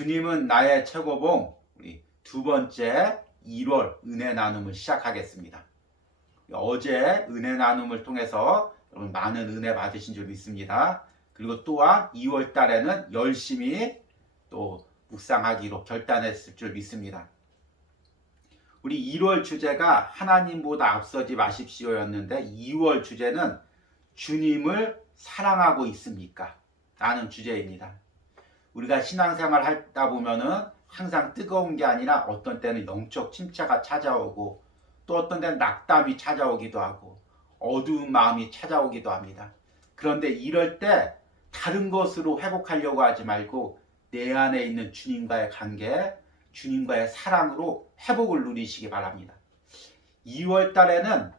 주님은 나의 최고봉, 우리 두 번째 1월 은혜 나눔을 시작하겠습니다. 어제 은혜 나눔을 통해서 여러분 많은 은혜 받으신 줄 믿습니다. 그리고 또한 2월 달에는 열심히 또 묵상하기로 결단했을 줄 믿습니다. 우리 1월 주제가 하나님보다 앞서지 마십시오였는데 2월 주제는 주님을 사랑하고 있습니까? 라는 주제입니다. 우리가 신앙생활 하다 보면은 항상 뜨거운 게 아니라 어떤 때는 영적 침체가 찾아오고 또 어떤 때는 낙담이 찾아오기도 하고 어두운 마음이 찾아오기도 합니다. 그런데 이럴 때 다른 것으로 회복하려고 하지 말고 내 안에 있는 주님과의 관계, 주님과의 사랑으로 회복을 누리시기 바랍니다. 2월 달에는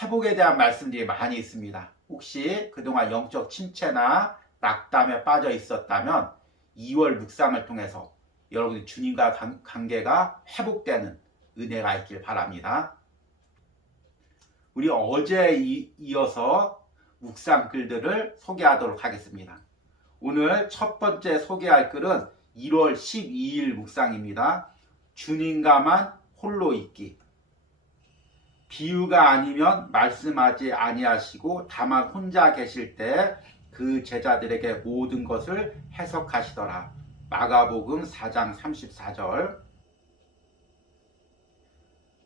회복에 대한 말씀들이 많이 있습니다. 혹시 그동안 영적 침체나 낙담에 빠져 있었다면 2월 묵상을 통해서 여러분의 주님과 관계가 회복되는 은혜가 있길 바랍니다. 우리 어제에 이어서 묵상 글들을 소개하도록 하겠습니다. 오늘 첫 번째 소개할 글은 1월 12일 묵상입니다. 주님과만 홀로 있기. 비유가 아니면 말씀하지 아니하시고 다만 혼자 계실 때 그 제자들에게 모든 것을 해석하시더라. 마가복음 4장 34절.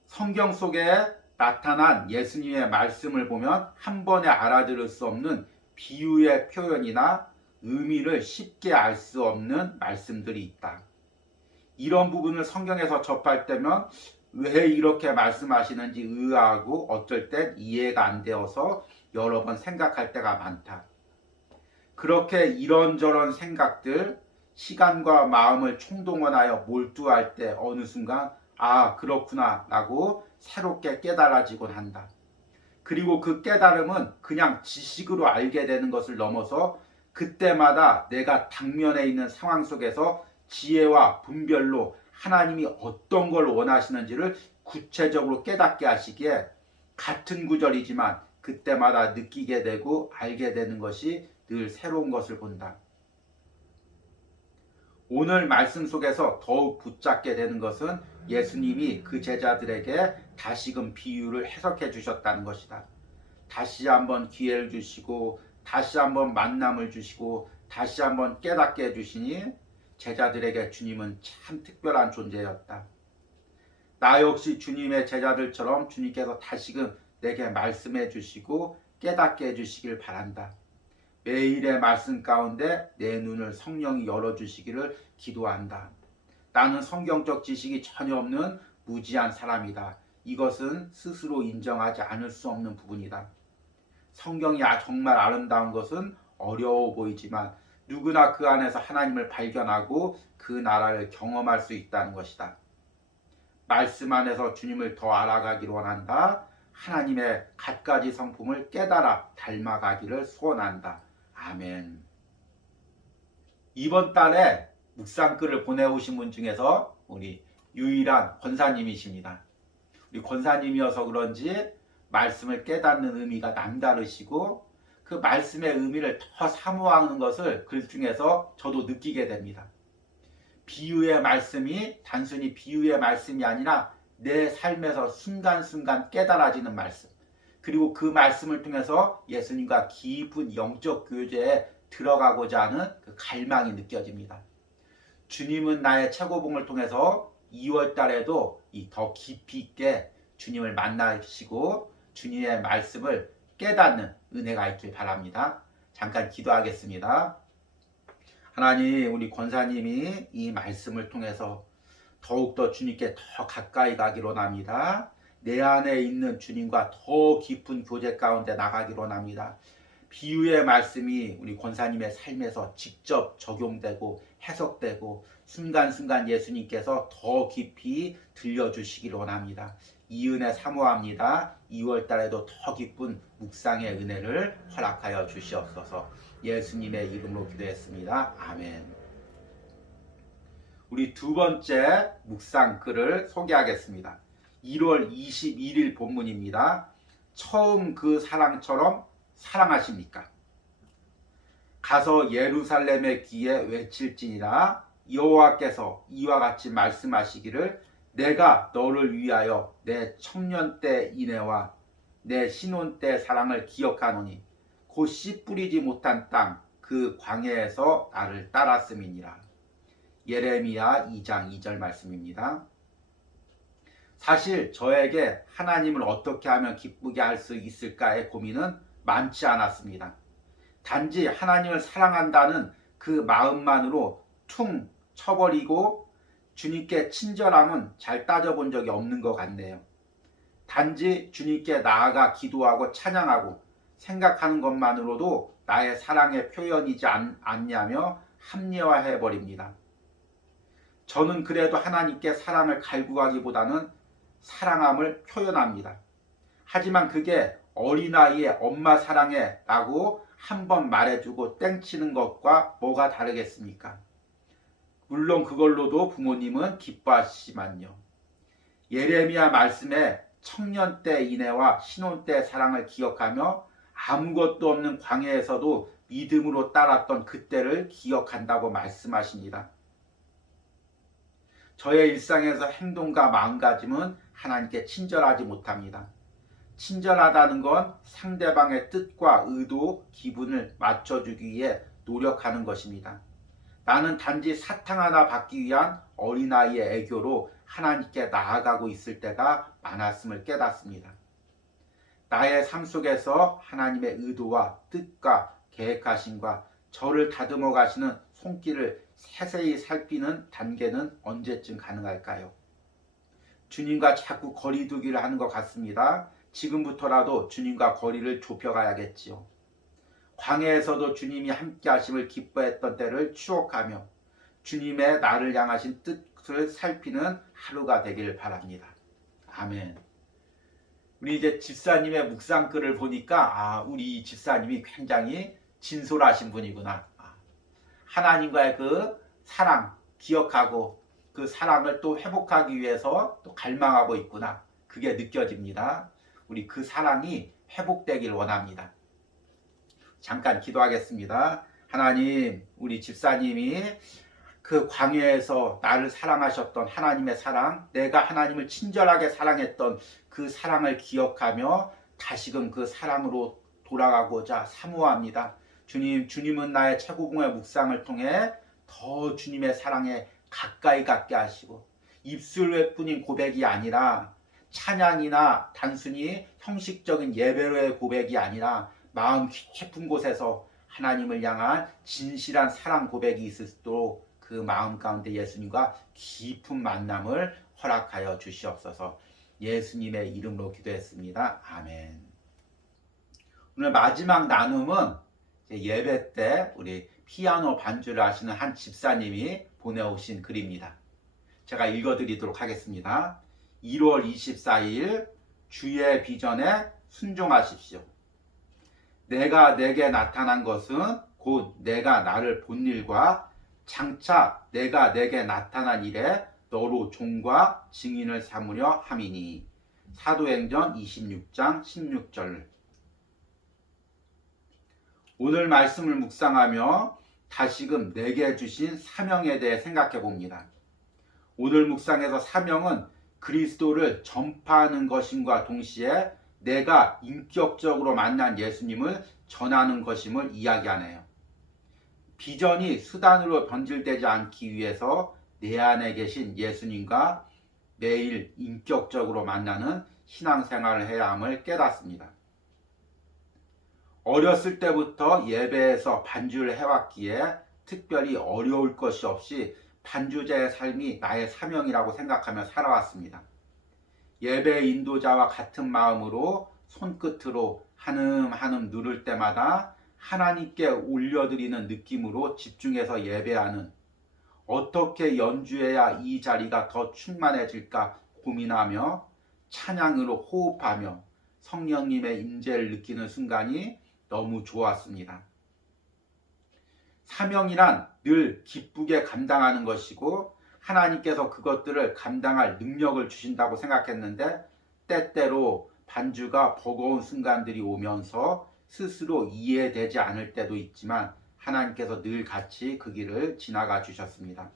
성경 속에 나타난 예수님의 말씀을 보면 한 번에 알아들을 수 없는 비유의 표현이나 의미를 쉽게 알 수 없는 말씀들이 있다. 이런 부분을 성경에서 접할 때면 왜 이렇게 말씀하시는지 의아하고 어쩔 땐 이해가 안 되어서 여러 번 생각할 때가 많다. 그렇게 이런저런 생각들, 시간과 마음을 총동원하여 몰두할 때 어느 순간 아 그렇구나 라고 새롭게 깨달아지곤 한다. 그리고 그 깨달음은 그냥 지식으로 알게 되는 것을 넘어서 그때마다 내가 당면에 있는 상황 속에서 지혜와 분별로 하나님이 어떤 걸 원하시는지를 구체적으로 깨닫게 하시기에 같은 구절이지만 그때마다 느끼게 되고 알게 되는 것이 늘 새로운 것을 본다. 오늘 말씀 속에서 더욱 붙잡게 되는 것은 예수님이 그 제자들에게 다시금 비유를 해석해 주셨다는 것이다. 다시 한번 기회를 주시고 다시 한번 만남을 주시고 다시 한번 깨닫게 해주시니 제자들에게 주님은 참 특별한 존재였다. 나 역시 주님의 제자들처럼 주님께서 다시금 내게 말씀해 주시고 깨닫게 해주시길 바란다. 매일의 말씀 가운데 내 눈을 성령이 열어주시기를 기도한다. 나는 성경적 지식이 전혀 없는 무지한 사람이다. 이것은 스스로 인정하지 않을 수 없는 부분이다. 성경이 정말 아름다운 것은 어려워 보이지만 누구나 그 안에서 하나님을 발견하고 그 나라를 경험할 수 있다는 것이다. 말씀 안에서 주님을 더 알아가기를 원한다. 하나님의 갖가지 성품을 깨달아 닮아가기를 소원한다. 아멘. 이번 달에 묵상글을 보내오신 분 중에서 우리 유일한 권사님이십니다. 우리 권사님이어서 그런지 말씀을 깨닫는 의미가 남다르시고 그 말씀의 의미를 더 사모하는 것을 글 중에서 저도 느끼게 됩니다. 비유의 말씀이 단순히 비유의 말씀이 아니라 내 삶에서 순간순간 깨달아지는 말씀, 그리고 그 말씀을 통해서 예수님과 깊은 영적 교제에 들어가고자 하는 그 갈망이 느껴집니다. 주님은 나의 최고봉을 통해서 2월 달에도 더 깊이 있게 주님을 만나시고 주님의 말씀을 깨닫는 은혜가 있길 바랍니다. 잠깐 기도하겠습니다. 하나님, 우리 권사님이 이 말씀을 통해서 더욱더 주님께 더 가까이 가기로 원합니다. 내 안에 있는 주님과 더 깊은 교제 가운데 나가기로 원합니다. 비유의 말씀이 우리 권사님의 삶에서 직접 적용되고 해석되고 순간순간 예수님께서 더 깊이 들려주시기를 원합니다. 이 은혜 사모합니다. 2월 달에도 더 깊은 묵상의 은혜를 허락하여 주시옵소서. 예수님의 이름으로 기도했습니다. 아멘. 우리 두 번째 묵상 글을 소개하겠습니다. 1월 21일 본문입니다. 처음 그 사랑처럼 사랑하십니까? 가서 예루살렘의 귀에 외칠지니라 여호와께서 이와 같이 말씀하시기를 내가 너를 위하여 내 청년 때 인애와 내 신혼 때 사랑을 기억하노니 곧 씨 뿌리지 못한 땅 그 광야에서 나를 따랐음이니라. 예레미야 2장 2절 말씀입니다. 사실 저에게 하나님을 어떻게 하면 기쁘게 할 수 있을까의 고민은 많지 않았습니다. 단지 하나님을 사랑한다는 그 마음만으로 퉁 쳐버리고 주님께 친절함은 잘 따져본 적이 없는 것 같네요. 단지 주님께 나아가 기도하고 찬양하고 생각하는 것만으로도 나의 사랑의 표현이지 않냐며 합리화해버립니다. 저는 그래도 하나님께 사랑을 갈구하기보다는 사랑함을 표현합니다. 하지만 그게 어린아이의 엄마 사랑해 라고 한번 말해주고 땡치는 것과 뭐가 다르겠습니까? 물론 그걸로도 부모님은 기뻐하시지만요. 예레미야 말씀에 청년 때 인애와 신혼 때 사랑을 기억하며 아무것도 없는 광야에서도 믿음으로 따랐던 그때를 기억한다고 말씀하십니다. 저의 일상에서 행동과 마음가짐은 하나님께 친절하지 못합니다. 친절하다는 건 상대방의 뜻과 의도, 기분을 맞춰주기 위해 노력하는 것입니다. 나는 단지 사탕 하나 받기 위한 어린아이의 애교로 하나님께 나아가고 있을 때가 많았음을 깨닫습니다. 나의 삶 속에서 하나님의 의도와 뜻과 계획하심과 저를 다듬어 가시는 손길을 세세히 살피는 단계는 언제쯤 가능할까요? 주님과 자꾸 거리 두기를 하는 것 같습니다. 지금부터라도 주님과 거리를 좁혀가야겠지요. 광야에서도 주님이 함께 하심을 기뻐했던 때를 추억하며 주님의 나를 향하신 뜻을 살피는 하루가 되길 바랍니다. 아멘. 우리 이제 집사님의 묵상글을 보니까 우리 집사님이 굉장히 진솔하신 분이구나. 하나님과의 그 사랑 기억하고 그 사랑을 또 회복하기 위해서 또 갈망하고 있구나. 그게 느껴집니다. 우리 그 사랑이 회복되길 원합니다. 잠깐 기도하겠습니다. 하나님, 우리 집사님이 그 광야에서 나를 사랑하셨던 하나님의 사랑, 내가 하나님을 친절하게 사랑했던 그 사랑을 기억하며 다시금 그 사랑으로 돌아가고자 사모합니다. 주님, 주님은 나의 최고봉의 묵상을 통해 더 주님의 사랑에 가까이 갖게 하시고 입술 뿐인 고백이 아니라 찬양이나 단순히 형식적인 예배로의 고백이 아니라 마음 깊은 곳에서 하나님을 향한 진실한 사랑 고백이 있을 수 있도록 그 마음 가운데 예수님과 깊은 만남을 허락하여 주시옵소서. 예수님의 이름으로 기도했습니다. 아멘. 오늘 마지막 나눔은 예배 때 우리 피아노 반주를 하시는 한 집사님이 보내오신 글입니다. 제가 읽어드리도록 하겠습니다. 1월 24일 주의 비전에 순종하십시오. 내가 내게 나타난 것은 곧 내가 나를 본 일과 장차 내가 내게 나타난 일에 너로 종과 증인을 삼으려 함이니. 사도행전 26장 16절. 오늘 말씀을 묵상하며 다시금 내게 주신 사명에 대해 생각해 봅니다. 오늘 묵상에서 사명은 그리스도를 전파하는 것임과 동시에 내가 인격적으로 만난 예수님을 전하는 것임을 이야기하네요. 비전이 수단으로 변질되지 않기 위해서 내 안에 계신 예수님과 매일 인격적으로 만나는 신앙생활을 해야 함을 깨닫습니다. 어렸을 때부터 예배에서 반주를 해왔기에 특별히 어려울 것이 없이 반주자의 삶이 나의 사명이라고 생각하며 살아왔습니다. 예배 인도자와 같은 마음으로 손끝으로 한음 누를 때마다 하나님께 올려드리는 느낌으로 집중해서 예배하는, 어떻게 연주해야 이 자리가 더 충만해질까 고민하며 찬양으로 호흡하며 성령님의 임재를 느끼는 순간이 너무 좋았습니다. 사명이란 늘 기쁘게 감당하는 것이고 하나님께서 그것들을 감당할 능력을 주신다고 생각했는데 때때로 반주가 버거운 순간들이 오면서 스스로 이해되지 않을 때도 있지만 하나님께서 늘 같이 그 길을 지나가 주셨습니다.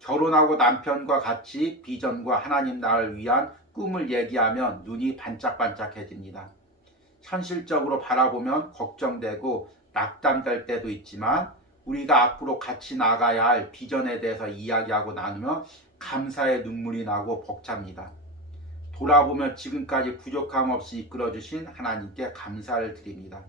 결혼하고 남편과 같이 비전과 하나님 나라를 위한 꿈을 얘기하면 눈이 반짝반짝해집니다. 현실적으로 바라보면 걱정되고 낙담될 때도 있지만 우리가 앞으로 같이 나가야 할 비전에 대해서 이야기하고 나누면 감사의 눈물이 나고 벅찹니다. 돌아보면 지금까지 부족함 없이 이끌어주신 하나님께 감사를 드립니다.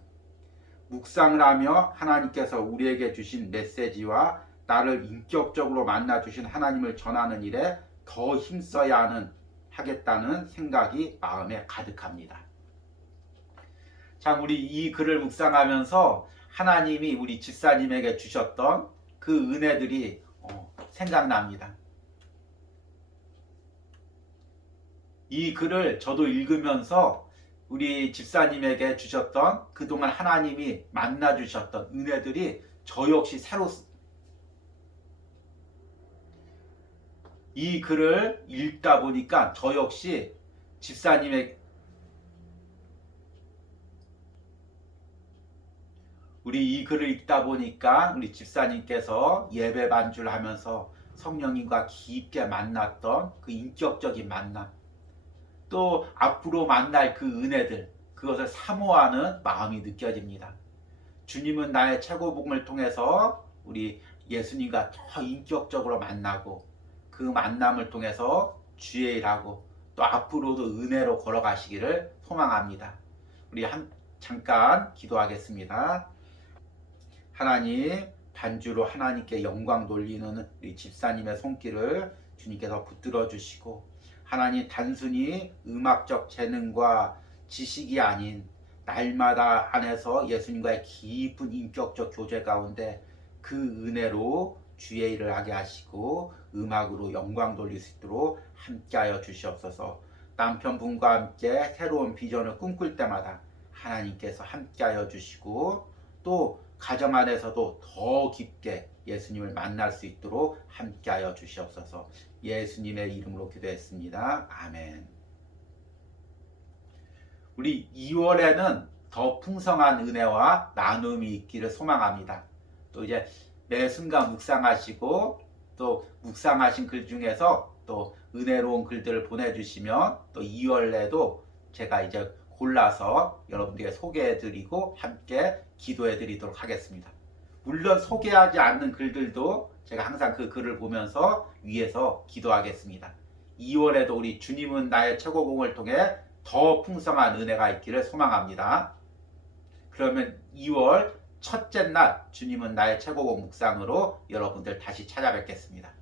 묵상을 하며 하나님께서 우리에게 주신 메시지와 나를 인격적으로 만나주신 하나님을 전하는 일에 더 힘써야 하겠다는 생각이 마음에 가득합니다. 참, 우리 이 글을 묵상하면서 하나님이 우리 집사님에게 주셨던 그 은혜들이 생각납니다. 이 글을 저도 읽으면서 우리 집사님에게 주셨던 그동안 하나님이 만나 주셨던 은혜들이 저 역시 새로 이 글을 읽다 보니까 저 역시 집사님의 우리 이 글을 읽다 보니까 우리 집사님께서 예배 반주를 하면서 성령님과 깊게 만났던 그 인격적인 만남, 또 앞으로 만날 그 은혜들, 그것을 사모하는 마음이 느껴집니다. 주님은 나의 최고복음을 통해서 우리 예수님과 더 인격적으로 만나고 그 만남을 통해서 주의 일하고 또 앞으로도 은혜로 걸어가시기를 소망합니다. 우리 잠깐 기도하겠습니다. 하나님, 반주로 하나님께 영광 돌리는 우리 집사님의 손길을 주님께서 붙들어 주시고, 하나님, 단순히 음악적 재능과 지식이 아닌 날마다 안에서 예수님과의 깊은 인격적 교제 가운데 그 은혜로 주의 일을 하게 하시고 음악으로 영광 돌릴 수 있도록 함께하여 주시옵소서. 남편분과 함께 새로운 비전을 꿈꿀 때마다 하나님께서 함께하여 주시고 또 가정 안에서도 더 깊게 예수님을 만날 수 있도록 함께하여 주시옵소서. 예수님의 이름으로 기도했습니다. 아멘. 우리 2월에는 더 풍성한 은혜와 나눔이 있기를 소망합니다. 또 이제 매 순간 묵상하시고 또 묵상하신 글 중에서 또 은혜로운 글들을 보내주시면 또 2월에도 제가 이제 골라서 여러분들에게 소개해드리고 함께 기도해드리도록 하겠습니다. 물론 소개하지 않는 글들도 제가 항상 그 글을 보면서 위에서 기도하겠습니다. 2월에도 우리 주님은 나의 최고봉을 통해 더 풍성한 은혜가 있기를 소망합니다. 그러면 2월 첫째 날 주님은 나의 최고봉 묵상으로 여러분들 다시 찾아뵙겠습니다.